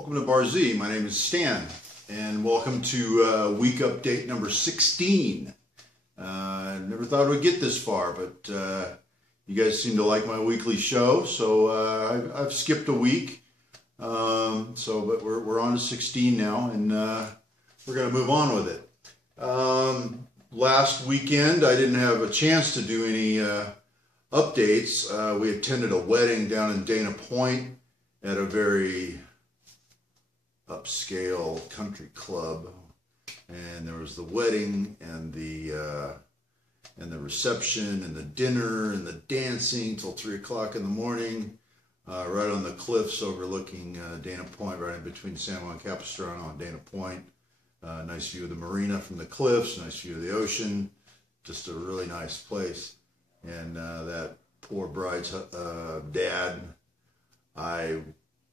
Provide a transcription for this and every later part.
Welcome to Bar Z. My name is Stan, and welcome to week update number 16. Never thought I would get this far, but you guys seem to like my weekly show, so I've skipped a week. But we're on to 16 now, and we're going to move on with it. Last weekend, I didn't have a chance to do any updates. We attended a wedding down in Dana Point at a very upscale country club, and there was the wedding and the reception and the dinner and the dancing till 3 o'clock in the morning, right on the cliffs overlooking Dana Point, right in between San Juan Capistrano and Dana Point. Nice view of the marina from the cliffs, nice view of the ocean, just a really nice place. And that poor bride's dad,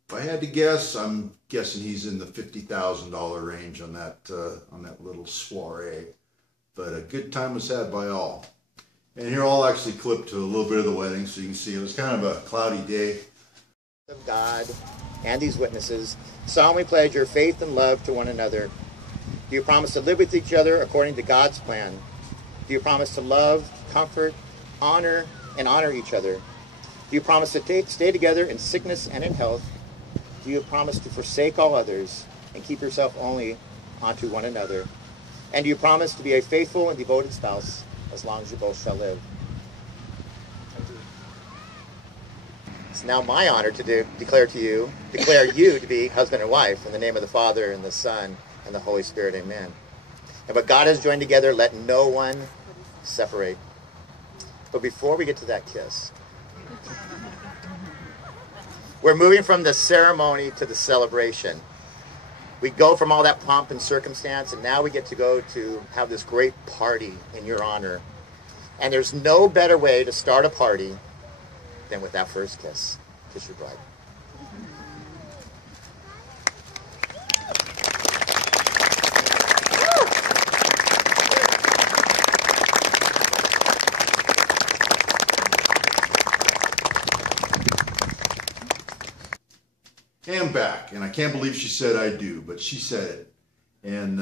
if I had to guess, I'm guessing he's in the $50,000 range on that little soiree. But a good time was had by all. And here I'll actually clip to a little bit of the wedding so you can see it was kind of a cloudy day. Of God and these witnesses solemnly pledge your faith and love to one another. Do you promise to live with each other according to God's plan? Do you promise to love, comfort, honor each other? Do you promise to stay together in sickness and in health? Do you promise to forsake all others and keep yourself only unto one another? And do you promise to be a faithful and devoted spouse as long as you both shall live? It's now my honor to declare you to be husband and wife in the name of the Father and the Son and the Holy Spirit. Amen. And what God has joined together, let no one separate. But before we get to that kiss, we're moving from the ceremony to the celebration. We go from all that pomp and circumstance, and now we get to go to have this great party in your honor. And there's no better way to start a party than with that first kiss. Kiss your bride. And back, and I can't believe she said I do, but she said it. And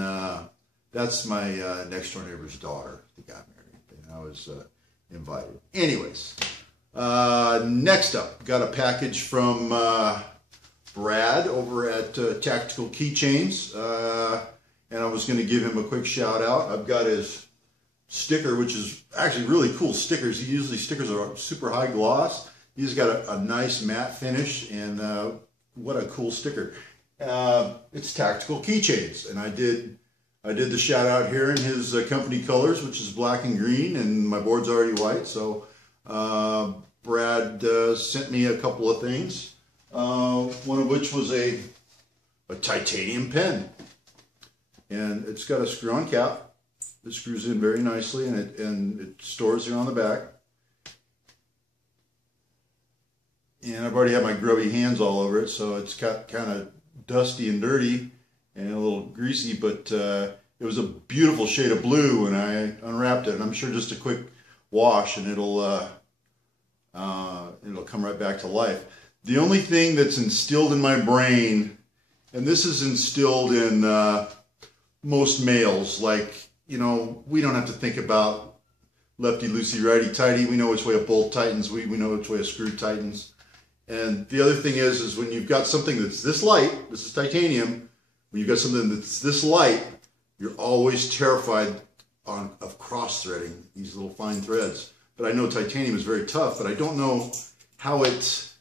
that's my next door neighbor's daughter that got married, and I was invited. Anyways, next up, got a package from Brad over at Tactical Keychains, and I was going to give him a quick shout out. I've got his sticker, which is actually really cool stickers. Usually stickers are super high gloss. He's got a nice matte finish, and what a cool sticker. It's Tactical Keychains, and I did the shout out here in his company colors, which is black and green, and my board's already white. So Brad sent me a couple of things, one of which was a titanium pen, and it's got a screw-on cap that screws in very nicely, and it stores here on the back. And I've already had my grubby hands all over it, so it's got kind of dusty and dirty and a little greasy, but it was a beautiful shade of blue when I unwrapped it, and I'm sure just a quick wash and it'll come right back to life. The only thing that's instilled in my brain, and this is instilled in most males, like, you know, we don't have to think about lefty loosey, righty tighty. We know which way a bolt tightens. We know which way a screw tightens. And the other thing is when you've got something that's this light, this is titanium, when you've got something that's this light, you're always terrified of cross-threading these little fine threads. But I know titanium is very tough, but I don't know how if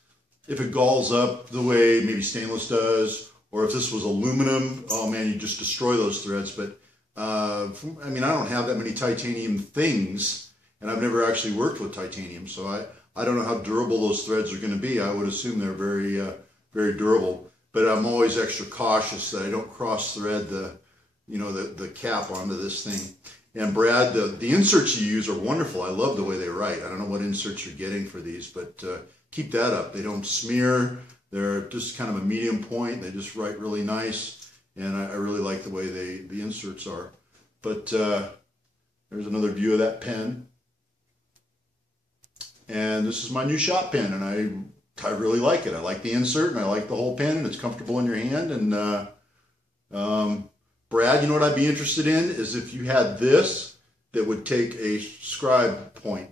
it galls up the way maybe stainless does, or if this was aluminum, oh man, you just destroy those threads. But I mean, I don't have that many titanium things, and I've never actually worked with titanium, so I don't know how durable those threads are going to be. I would assume they're very, very durable. But I'm always extra cautious that I don't cross-thread the cap onto this thing. And Brad, the inserts you use are wonderful. I love the way they write. I don't know what inserts you're getting for these, but keep that up. They don't smear. They're just kind of a medium point. They just write really nice, and I really like the way the inserts are. But there's another view of that pen. And this is my new shop pen, and I I really like it. I like the insert, and I like the whole pen, and it's comfortable in your hand. And Brad, you know what I'd be interested in is if you had this that would take a scribe point,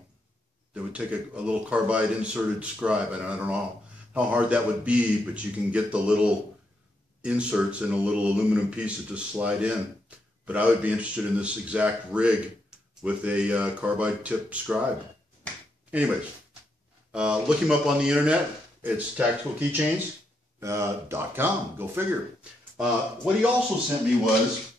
that would take a little carbide inserted scribe. And I don't know how hard that would be, but you can get the little inserts in a little aluminum piece that just slide in. But I would be interested in this exact rig with a carbide tip scribe. Anyways, look him up on the internet. It's tacticalkeychains.com. Go figure. What he also sent me was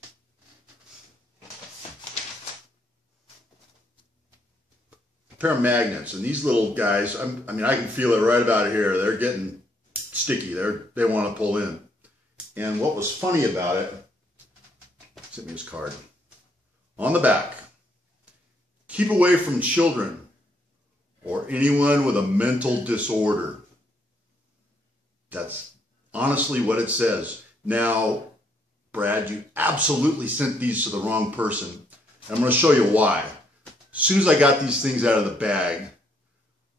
a pair of magnets, and these little guys, I mean, I can feel it right about here. They're getting sticky. They want to pull in. And what was funny about it, sent me his card. On the back, keep away from children or anyone with a mental disorder. That's honestly what it says. Now, Brad, you absolutely sent these to the wrong person. I'm going to show you why. As soon as I got these things out of the bag,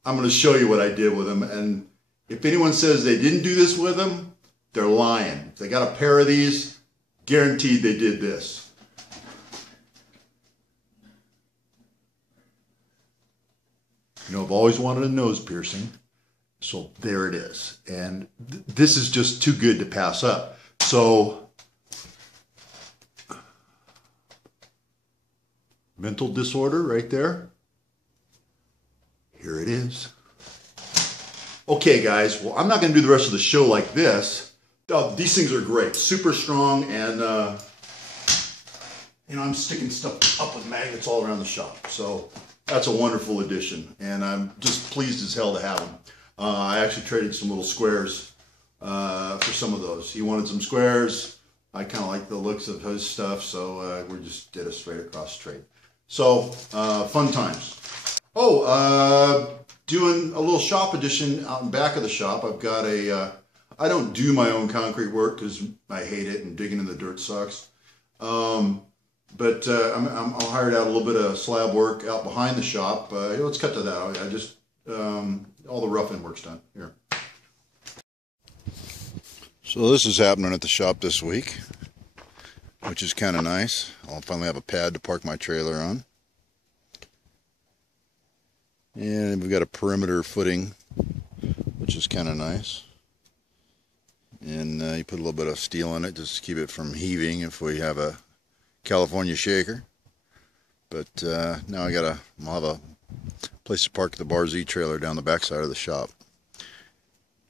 I'm going to show you what I did with them. And if anyone says they didn't do this with them, they're lying. If they got a pair of these, guaranteed they did this. You know, I've always wanted a nose piercing, so there it is. And this is just too good to pass up. So, mental disorder right there. Here it is. Okay, guys, well, I'm not going to do the rest of the show like this. These things are great, super strong, and you know, I'm sticking stuff up with magnets all around the shop. So that's a wonderful addition, and I'm just pleased as hell to have them. I actually traded some little squares for some of those. He wanted some squares. I kind of like the looks of his stuff, so we just did a straight across trade. So fun times. Oh, doing a little shop addition out in back of the shop. I've got a, I don't do my own concrete work because I hate it and digging in the dirt sucks. But I'm hired out a little bit of slab work out behind the shop. Let's cut to that. I just, all the rough end work's done. Here. So this is happening at the shop this week, which is kind of nice. I'll finally have a pad to park my trailer on. And we've got a perimeter footing, which is kind of nice. And you put a little bit of steel in it just to keep it from heaving if we have a California shaker. But now I'll have a place to park the Bar Z trailer down the backside of the shop.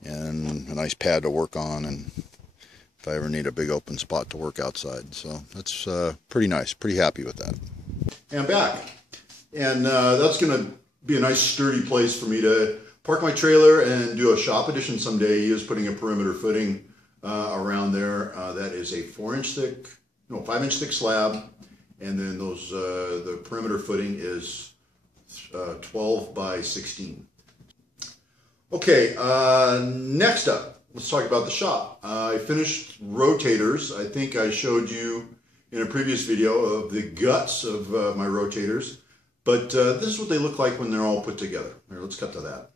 And a nice pad to work on, and if I ever need a big open spot to work outside. So that's pretty nice, pretty happy with that. And I'm back. And that's going to be a nice sturdy place for me to park my trailer and do a shop addition someday. He is putting a perimeter footing around there. That is a 5-inch thick slab, and then those the perimeter footing is 12 by 16. Okay, next up, let's talk about the shop. I finished rotators. I think I showed you in a previous video of the guts of my rotators, but this is what they look like when they're all put together. Here, let's cut to that.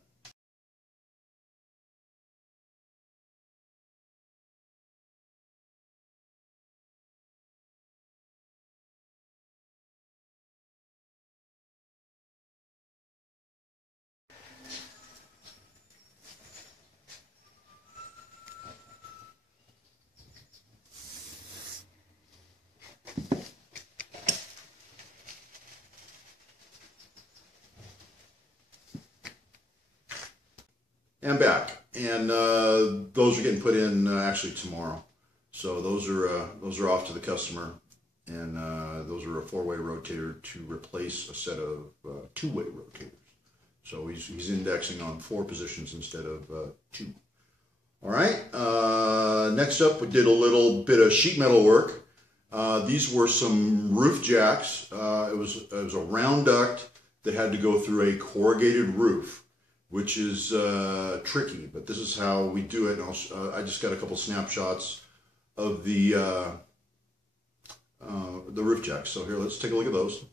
And back, and those are getting put in actually tomorrow. So those are off to the customer, and those are a 4-way rotator to replace a set of 2-way rotators. So he's indexing on 4 positions instead of 2. All right. Next up, we did a little bit of sheet metal work. These were some roof jacks. It was a round duct that had to go through a corrugated roof, which is tricky, but this is how we do it. And I just got a couple snapshots of the roof jacks. So here, let's take a look at those.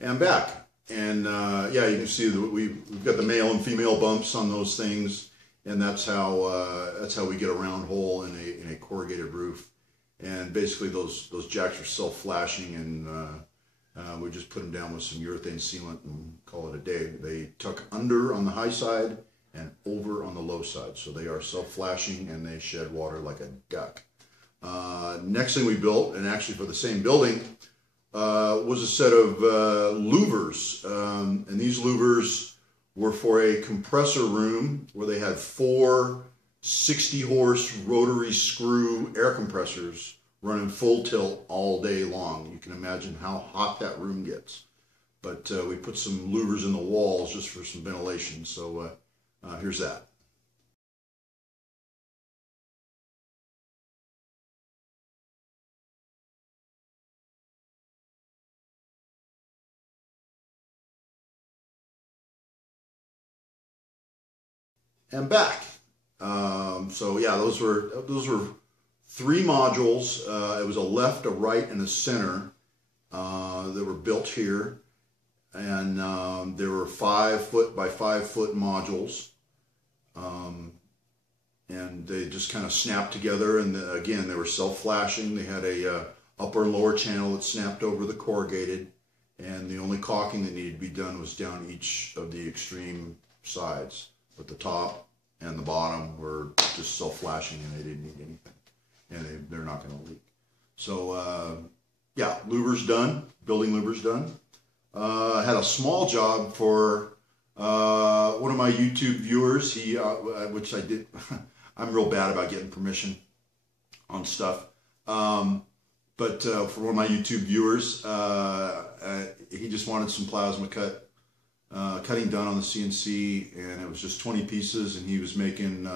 and back. And yeah, you can see that we've got the male and female bumps on those things, and that's how we get a round hole in a corrugated roof. And basically those jacks are self-flashing, and we just put them down with some urethane sealant and call it a day. They tuck under on the high side and over on the low side, so they are self-flashing and they shed water like a duck. Next thing we built, and actually for the same building, was a set of louvers, and these louvers were for a compressor room where they had 4 60-horse rotary screw air compressors running full tilt all day long. You can imagine how hot that room gets. But we put some louvers in the walls just for some ventilation, so here's that. And back. So yeah, those were 3 modules. It was a left, a right, and a center that were built here, and there were 5-foot by 5-foot modules, and they just kind of snapped together. And again, they were self-flashing. They had a upper and lower channel that snapped over the corrugated, and the only caulking that needed to be done was down each of the extreme sides. But the top and the bottom were just self-flashing, and they didn't need anything, and they're not going to leak. So yeah, louvers done, building louvers done. I had a small job for one of my YouTube viewers. He, which I did. I'm real bad about getting permission on stuff. But for one of my YouTube viewers, he just wanted some plasma cutting done on the CNC, and it was just 20 pieces, and he was making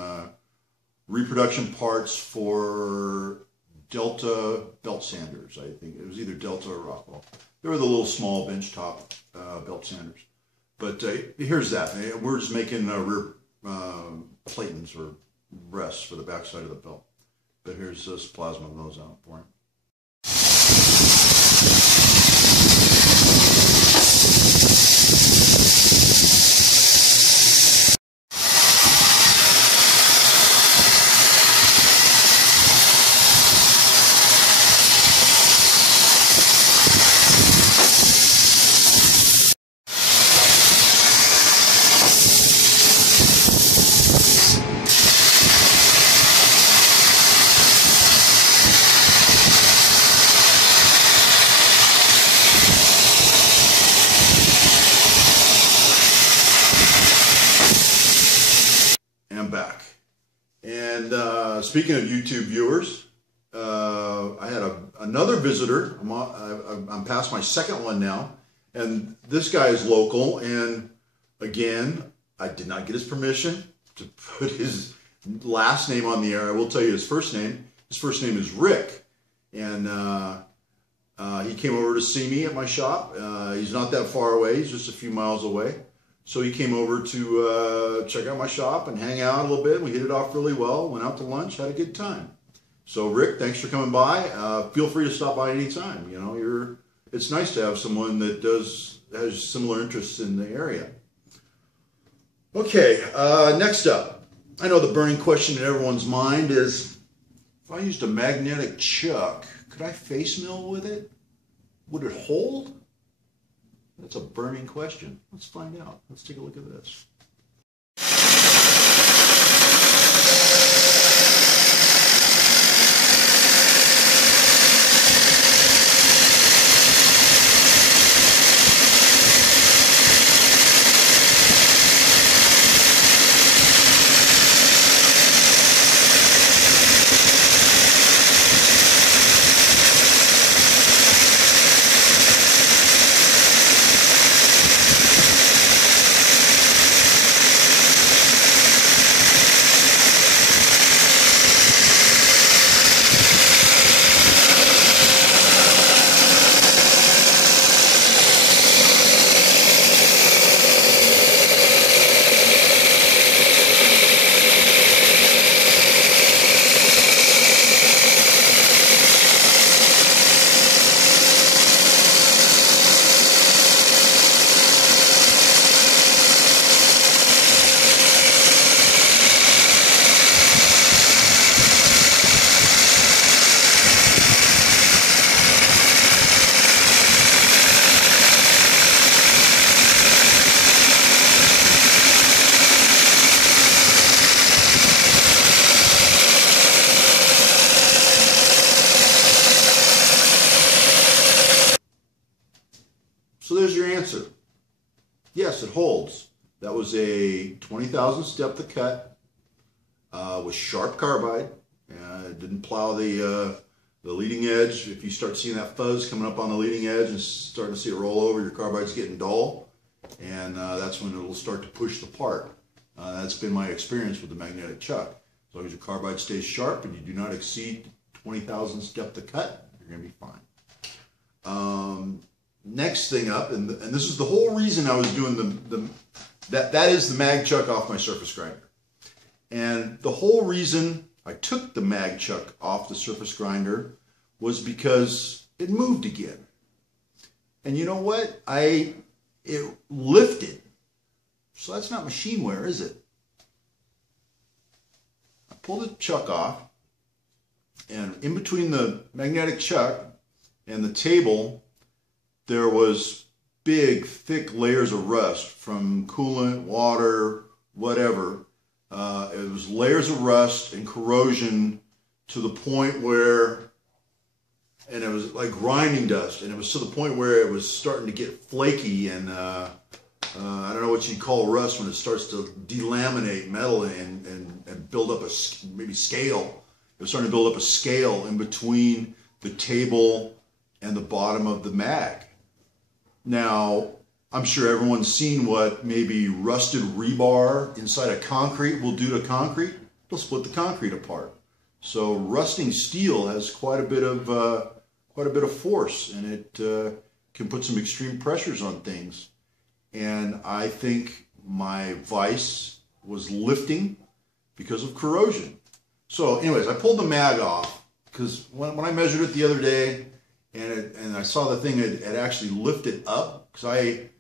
reproduction parts for Delta belt sanders. I think it was either Delta or Rockwell. They were the little small bench top belt sanders. But here's that. We're just making rear platings or breasts for the backside of the belt. But here's this plasma of those out for him. Back. And speaking of YouTube viewers, I had another visitor. I'm past my second one now, and this guy is local, and again, I did not get his permission to put his last name on the air. I will tell you his first name. His first name is Rick, and he came over to see me at my shop. He's not that far away. He's just a few miles away. So he came over to check out my shop and hang out a little bit. We hit it off really well, went out to lunch, had a good time. So Rick, thanks for coming by. Feel free to stop by anytime. You know, it's nice to have someone that has similar interests in the area. Okay, next up. I know the burning question in everyone's mind is, if I used a magnetic chuck, could I face mill with it? Would it hold? That's a burning question. Let's find out. Let's take a look at this. So there's your answer. Yes, it holds. That was a 20,000th depth of cut with sharp carbide. It didn't plow the leading edge. If you start seeing that fuzz coming up on the leading edge and starting to see it roll over, your carbide's getting dull, and that's when it'll start to push the part. That's been my experience with the magnetic chuck. As long as your carbide stays sharp and you do not exceed 20,000th depth of cut, you're going to be fine. Next thing up, and this is the whole reason I was doing that is the mag chuck off my surface grinder. And the whole reason I took the mag chuck off the surface grinder was because it moved again. And you know what? It lifted. So that's not machine wear, is it? I pulled the chuck off, and in between the magnetic chuck and the table, there was big, thick layers of rust from coolant, water, whatever. It was layers of rust and corrosion to the point where, and it was like grinding dust, and it was to the point where it was starting to get flaky, and I don't know what you'd call rust when it starts to delaminate metal and build up maybe scale. It was starting to build up a scale in between the table and the bottom of the mag. Now, I'm sure everyone's seen what maybe rusted rebar inside of concrete will do to concrete. It'll split the concrete apart. So rusting steel has quite a bit of force, and it can put some extreme pressures on things. And I think my vise was lifting because of corrosion. So anyways, I pulled the mag off because when I measured it the other day and I saw the thing had actually lifted up, because I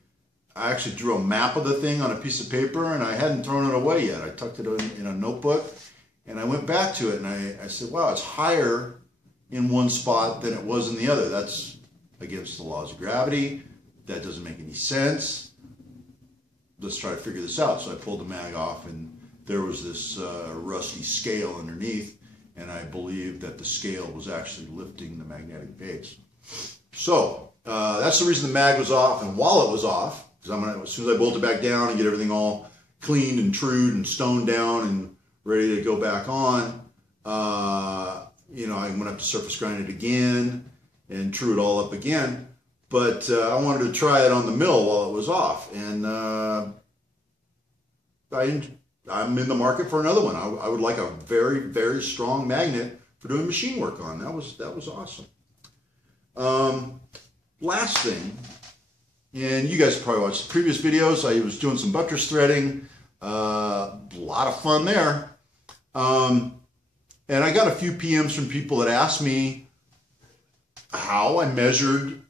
actually drew a map of the thing on a piece of paper and I hadn't thrown it away yet. I tucked it in a notebook and I went back to it and I said, wow, it's higher in one spot than it was in the other. That's against the laws of gravity. That doesn't make any sense. Let's try to figure this out. So I pulled the mag off and there was this rusty scale underneath, and I believe that the scale was actually lifting the magnetic base. So that's the reason the mag was off. And while it was off, because as soon as I bolt it back down and get everything all cleaned and trued and stoned down and ready to go back on, you know, I went up to surface grind it again and true it all up again. But I wanted to try it on the mill while it was off, and I'm in the market for another one. I would like a very, very strong magnet for doing machine work on. That was awesome. Last thing, and you guys probably watched the previous videos. I was doing some Buttress threading. A lot of fun there. And I got a few PMs from people that asked me how I measured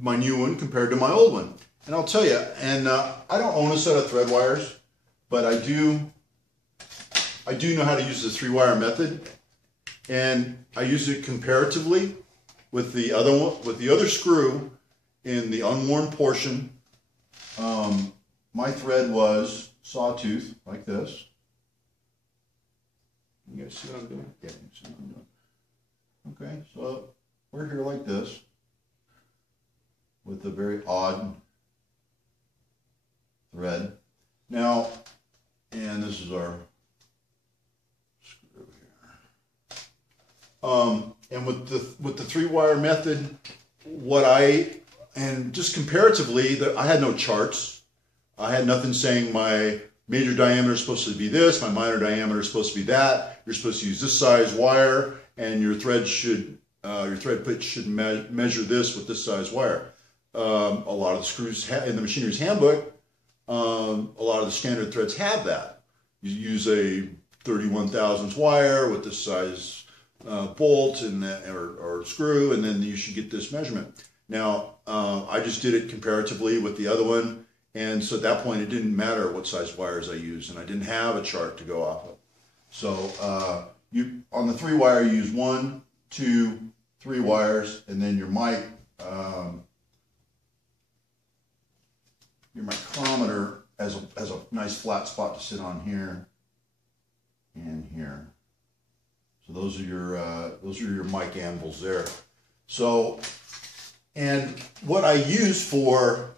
my new one compared to my old one. And I'll tell you, and I don't own a set of thread wires, but I do know how to use the 3-wire method, and I use it comparatively with the other one, with the other screw in the unworn portion. My thread was sawtooth like this. You guys see what I'm doing? Yeah, you see what I'm doing. Okay, so we're here like this with a very odd thread. Now, and this is our screw here. And with the 3-wire method, and just comparatively, I had no charts. I had nothing saying my major diameter is supposed to be this, my minor diameter is supposed to be that. You're supposed to use this size wire, and your thread pitch should measure this with this size wire. A lot of the screws in the machinery's handbook, a lot of the standard threads have that. You use a 31 thousandths wire with this size bolt or screw, and then you should get this measurement. Now, I just did it comparatively with the other one, and so at that point it didn't matter what size wires I used, and I didn't have a chart to go off of. So on the 3-wire, you use 1, 2, 3 wires, and then your micrometer has a nice flat spot to sit on here and here. So those are your mic anvils there. So And what I used for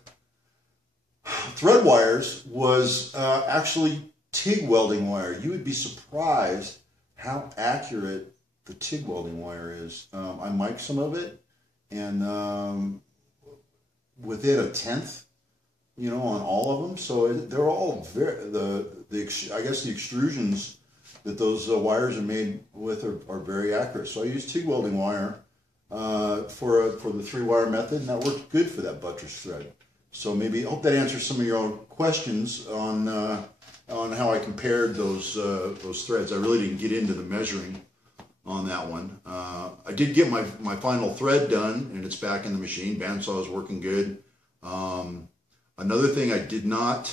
thread wires was actually TIG welding wire. You would be surprised how accurate the TIG welding wire is. I mic'd some of it, and within a tenth, you know, on all of them. So they're all very, I guess the extrusions that those wires are made with are very accurate. So I use TIG welding wire for the 3-wire method, and that worked good for that buttress thread. So maybe I hope that answers some of your own questions on how I compared those threads. I really didn't get into the measuring on that one. I did get my final thread done, and it's back in the machine. Bandsaw is working good. Another thing I did not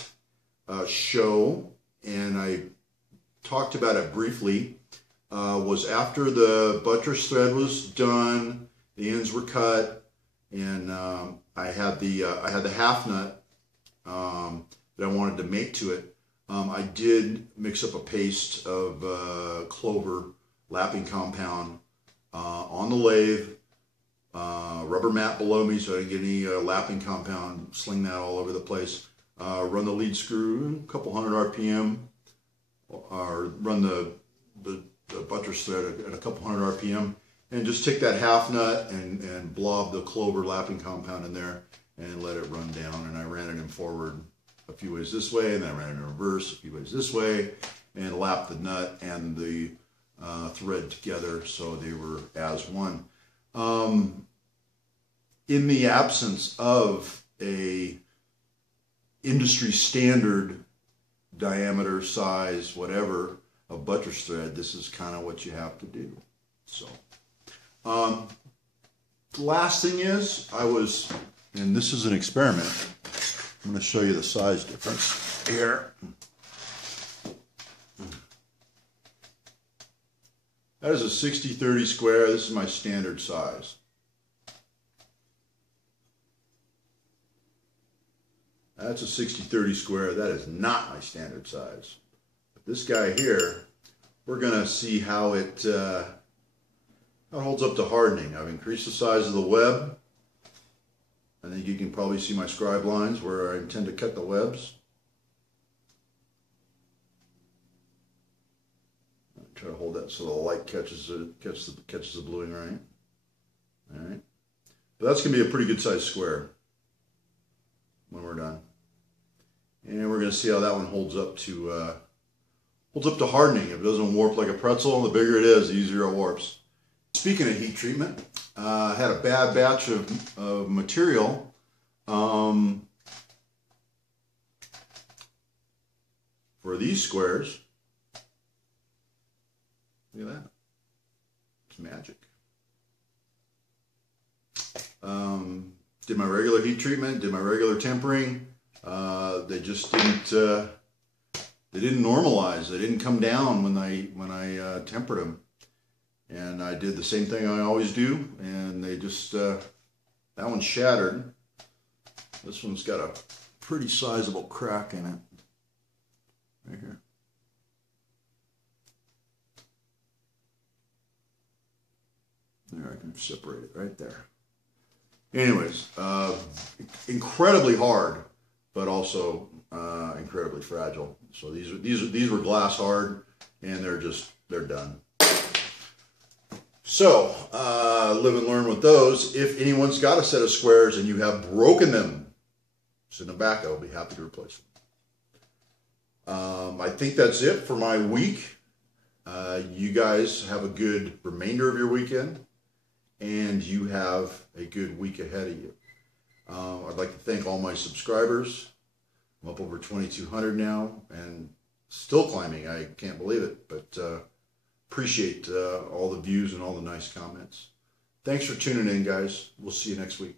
show, and I talked about it briefly, was after the buttress thread was done, the ends were cut, and I had the half nut that I wanted to mate to it. I did mix up a paste of clover lapping compound on the lathe, rubber mat below me so I didn't get any lapping compound, sling that all over the place. Run the lead screw a couple hundred RPM, or run the buttress thread at a couple hundred RPM, and just take that half nut and blob the clover lapping compound in there and let it run down. And I ran it in forward a few ways this way, and then I ran it in reverse a few ways this way, and lapped the nut and the thread together so they were as one. In the absence of a industry standard diameter, size, whatever, of buttress thread, this is kind of what you have to do. So the last thing is, and this is an experiment, I'm going to show you the size difference here. That is a 60-30 square. This is my standard size. That's a 60-30 square. That is not my standard size. But this guy here, we're going to see how it holds up to hardening. I've increased the size of the web. I think you can probably see my scribe lines where I intend to cut the webs. Try to hold that so the light catches the bluing right. All right, but that's going to be a pretty good sized square when we're done, and we're going to see how that one holds up to hardening. If it doesn't warp like a pretzel, the bigger it is, the easier it warps. Speaking of heat treatment, I had a bad batch of material. For these squares. Look at that. It's magic. Did my regular heat treatment, did my regular tempering. They just didn't normalize. They didn't come down when I tempered them. And I did the same thing I always do, and they just, that one shattered. This one's got a pretty sizable crack in it. Right here. There, I can separate it right there. Anyways, incredibly hard, but also incredibly fragile. So these were glass hard, and they're done. So live and learn with those. If anyone's got a set of squares and you have broken them, send them back. I'll be happy to replace them. I think that's it for my week. You guys have a good remainder of your weekend, and you have a good week ahead of you. I'd like to thank all my subscribers. I'm up over 2,200 now, and still climbing. I can't believe it, but appreciate all the views and all the nice comments. Thanks for tuning in, guys. We'll see you next week.